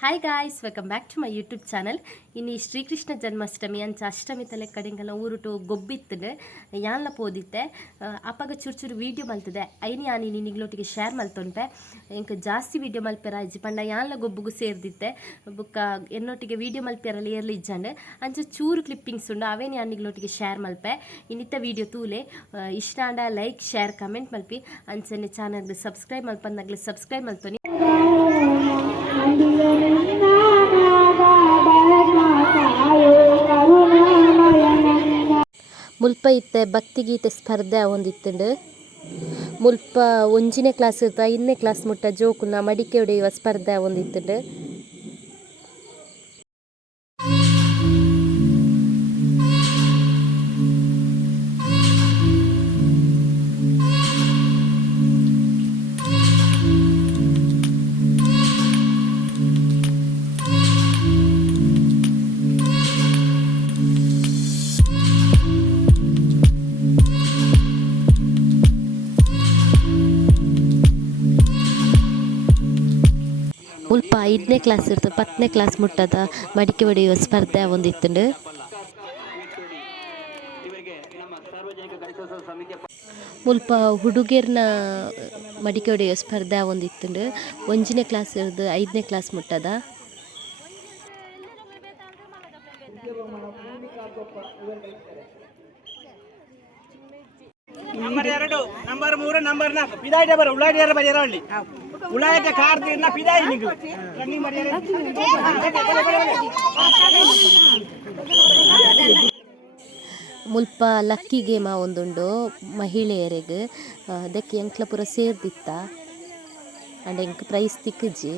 Hi guys, welcome back to my YouTube channel. ಇನ್ನು ಶ್ರೀಕೃಷ್ಣ ಜನ್ಮಾಷ್ಟಮಿ ಅಂಚ ಅಷ್ಟಮಿ ತಲೆ ಕಡೆಂಗೆಲ್ಲ ಊರುಟು ಗೊಬ್ಬಿತ್ತದೆ ಯಾನ್ಲ ಪೋದಿತ್ತೆ ಅಪ್ಪಾಗ ಚೂರು ಚೂರು ವೀಡಿಯೋ ಮಲ್ತದೆ ಐನಿ ಆನಿ ನಿನಿಗ್ಲೊಟ್ಟಿಗೆ ಶೇರ್ ಮಲ್ತೊಂಟೆ ಇಂಕ ಜಾಸ್ತಿ ವೀಡಿಯೋ ಮಲ್ಪೆರ ಅಜ್ಜಿ ಪಂಡ ಯಾನ್ಲ ಗೊಬ್ಬುಗು ಸೇರ್ದಿತ್ತೆ ಬುಕ್ಕ ಎನ್ನೊಟ್ಟಿಗೆ ವೀಡಿಯೋ ಮಲ್ಪೆರಲ್ಲಿ ಏರ್ಲಿ ಇಜ್ಜಂಡು ಅಂಚ ಚೂರು ಕ್ಲಿಪ್ಪಿಂಗ್ಸ್ ಉಂಡು ಅವೇನಿ ಆನಿಗ್ಲೊಟ್ಟಿಗೆ ಶೇರ್ ಮಲ್ಪೆ ಇನ್ನಿತ್ತ ವೀಡಿಯೋ ತೂಲೆ ಇಷ್ಟ ಅಂಡ ಲೈಕ್ ಶೇರ್ ಕಮೆಂಟ್ ಮಲ್ಪಿ ಅಂಚನೆ ಚಾನಲ್ಗೆ ಸಬ್ಸ್ಕ್ರೈಬ್ ಮಲ್ಪಂದಾಗ್ಲಿ ಸಬ್ಸ್ಕ್ರೈಬ್ ಮಲ್ತೊನಿ. ಮುಲ್ಪ ಇತ್ತೆ ಭಕ್ತಿಗೀತೆ ಸ್ಪರ್ಧೆ ಒಂದಿತ್ತುಂಡು ಮುಲ್ಪ ಒಂಜಿನೇ ಕ್ಲಾಸ್ ಇರ್ತ 5ನೇ ಕ್ಲಾಸ್ ಮುಟ್ಟ ಜೋಕುನ ಮಡಿಕೆ ಹೊಡೆಯುವ ಸ್ಪರ್ಧೆ ಒಂದಿತ್ತುಂಡು. ಮುಲ್ಪ 5ನೇ ಕ್ಲಾಸ್ ಇರ್ತದೆ 10ನೇ ಕ್ಲಾಸ್ ಮುಟ್ಟದ ಮಡಿಕೆ ಹೊಡೆಯುವ ಸ್ಪರ್ಧೆ ಒಂದಿತ್ತುಂಡು. ಮುಲ್ಪ ಹುಡುಗಿಯರ್ನ ಮಡಿಕೆ ಹೊಡೆಯುವ ಸ್ಪರ್ಧೆ ಒಂದಿತ್ತುಂಡು. 1ನೇ ಕ್ಲಾಸ್ ಇರೋದು 5ನೇ ಕ್ಲಾಸ್ ಮುಟ್ಟದ. ನಂಬರ್ 2 ನಂಬರ್ 3 ನಂಬರ್ 4 ಪಿದಾಯಿಟ ಬರ ಉಳ್ಳಾಡಿಯರ ಬಜರಳ್ಳಿ ಉಳ್ಳಾಯಕ್ಕೆ ಕಾರ್ ತೀರ್ನ ಪಿದಾಯಿ ನಿಗು ರನ್ನಿಂಗ್ ಮಾಡಿಯರ ಮುಲ್ಪ ಲಕ್ಕಿ ಗೇಮ ಒಂದುಂಡು ಮಹಿಳೆಯರಿಗೆ ಅದಕ್ಕೆ ಎಂಕ್ಲ ಪೂರ ಸೇರ್ದಿತ್ತ ಅಂಡ್ ಎಂಕ್ ಪ್ರೈಸ್ ತಿಕ್ಕಜಿ.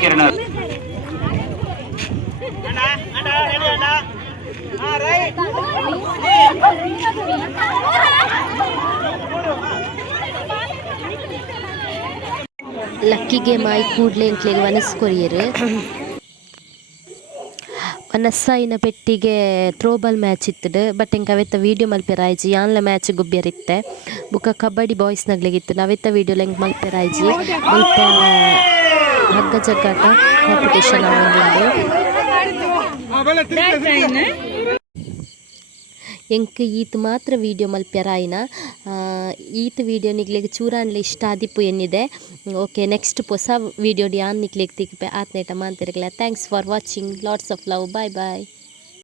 ಕಿರಣ ಲಕ್ಕಿ ಗೇಮ್ ಆಯ್ ಕೂಡ್ಲೆ ಎಂಕ್ಲೆಗ್ ವನಸ್ಕೊರಿಯರು ವನಸ್ಸಾಯಿನ ಪೆಟ್ಟಿಗೆ ಥ್ರೋಬಾಲ್ ಮ್ಯಾಚ್ ಇತ್ತಡು ಬಟ್ ಎಂಕ್ ಅವೆತ್ತ ವೀಡಿಯೋ ಮಲ್ಪೆರಾಯ್ಜಿ ಯಾನ್ಲ ಮ್ಯಾಚ್ ಗೊಬ್ಬ್ಯರಿತ್ತೆ ಬುಕ್ಕ ಕಬಡ್ಡಿ ಬಾಯ್ಸ್ನಗ್ಲಿಗಿತ್ತು ಅವೆತ್ತ ವೀಡಿಯೋಲ ಎಂಕ್ ಮಲ್ಪೆರಾಯ್ಜಿ ಮುಲ್ಪ ಹಗ್ಗ ಜಗ್ಗಾಟ ಕಾಂಪಿಟೇಷನ್ ಆವೊಂದುಂಡು. ಎಂಕ್ ಈತ್ ಮಾತ್ರ ವೀಡಿಯೋ ಮಲ್ಪ್ಯಾರಾಯಿನ ಈತ್ ವೀಡಿಯೋ ನಿಗ್ಲೆಗ್ ಚೂರಾನ್ಲೆ ಇಷ್ಟ ಆದಿಪ್ಪು ಎನ್ನಿದೆ. ಓಕೆ, ನೆಕ್ಸ್ಟ್ ಹೊಸ ವೀಡಿಯೋ ಯಾನ್ ನಿಗ್ಲೆಗ್ ತಿಕ್ಪೆ ಆತ್ನೇಟ ಮಾಂತಿರಗ್ಲ. Thanks for watching. Lots of love. Bye bye.